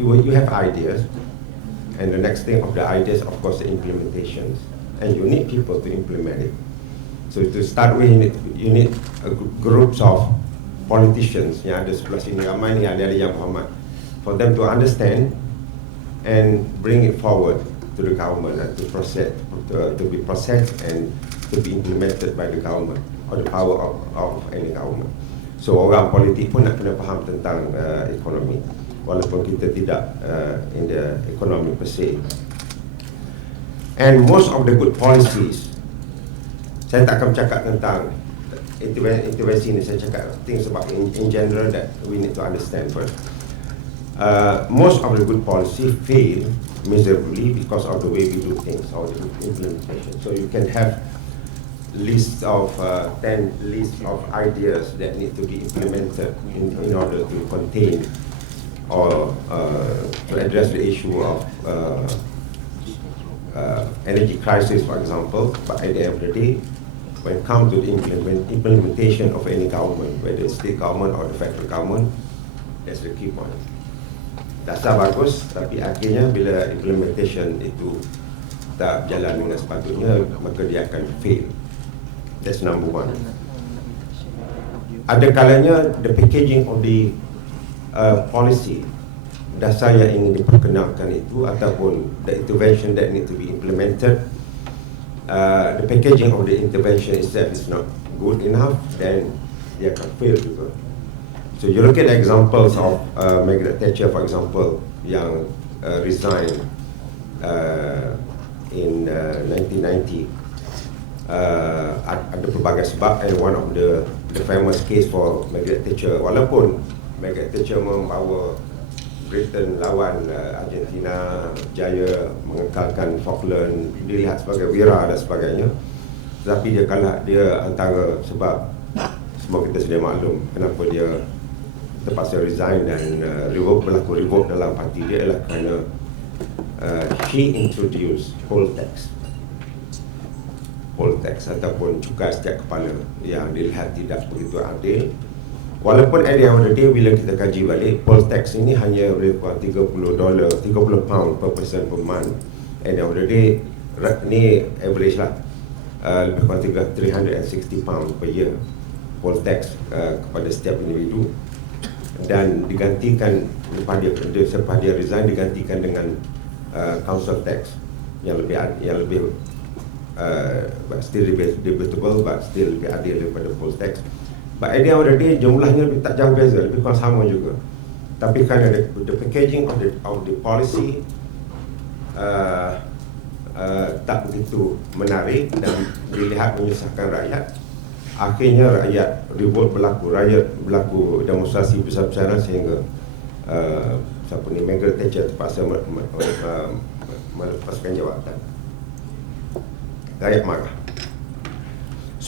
you have ideas, and the next thing of the ideas, of course, the implementations, and you need people to implement it. So to start with, you need groups of politicians yang ada sebelah sini, ramai ni ada yang Muhammad, for them to understand and bring it forward to the government and to be processed and to be implemented by the government or the power of any government. So orang politik pun nak kena faham tentang ekonomi, walaupun kita tidak in the economy per se. And most of the good policies, saya tak akan bercakap tentang intervensi ini, saya cakap things about in general that we need to understand first. Most of the good policy fail miserably because of the way we do things or the implementation. So you can have list of 10 lists of ideas that need to be implemented in order to contain or to address the issue of energy crisis, for example. But at the end of the day, when it comes to the implementation of any government, whether it's state government or the federal government, that's the key point. Dasar bagus, tapi akhirnya bila implementation itu tak berjalan dengan sepatutnya, maka dia akan fail. That's number one. Ada kalanya the packaging of the policy, dasar yang ingin diperkenalkan itu ataupun the intervention that need to be implemented, the packaging of the intervention itself is not good enough, then dia akan fail juga. So you look at examples of Margaret Thatcher, for example, yang resigned in 1990. Ada pelbagai sebab, and one of the famous case for Margaret Thatcher, walaupun Margaret Thatcher membawa Britain lawan Argentina, jaya mengekalkan Falkland, dilihat sebagai wira dan sebagainya, tetapi dia kalah. Dia antara sebab, semua kita sedia maklum kenapa dia terpaksa resign dan berlaku revolt dalam parti dia, adalah kerana she introduced poll tax ataupun cukai setiap kepala yang dilihat tidak begitu adil. Walaupun at the end of the day, bila kita kaji balik, poll tax ini hanya lebih kurang $30 per person per month. At the end of the day, ni average lah, lebih kurang £360 per year poll tax kepada setiap individu, dan digantikan selepas dia resign, digantikan dengan council tax yang lebih still debatable, but still lebih adil daripada poll tax. But at the end of the day, jumlahnya tak jauh beza, lebih kurang sama juga. Tapi kerana the packaging of the policy tak begitu menarik dan dilihat menyusahkan rakyat, akhirnya rakyat revolt berlaku demonstrasi besar-besaran sehingga Margaret Thatcher terpaksa melepaskan jawatan. Rakyat marah.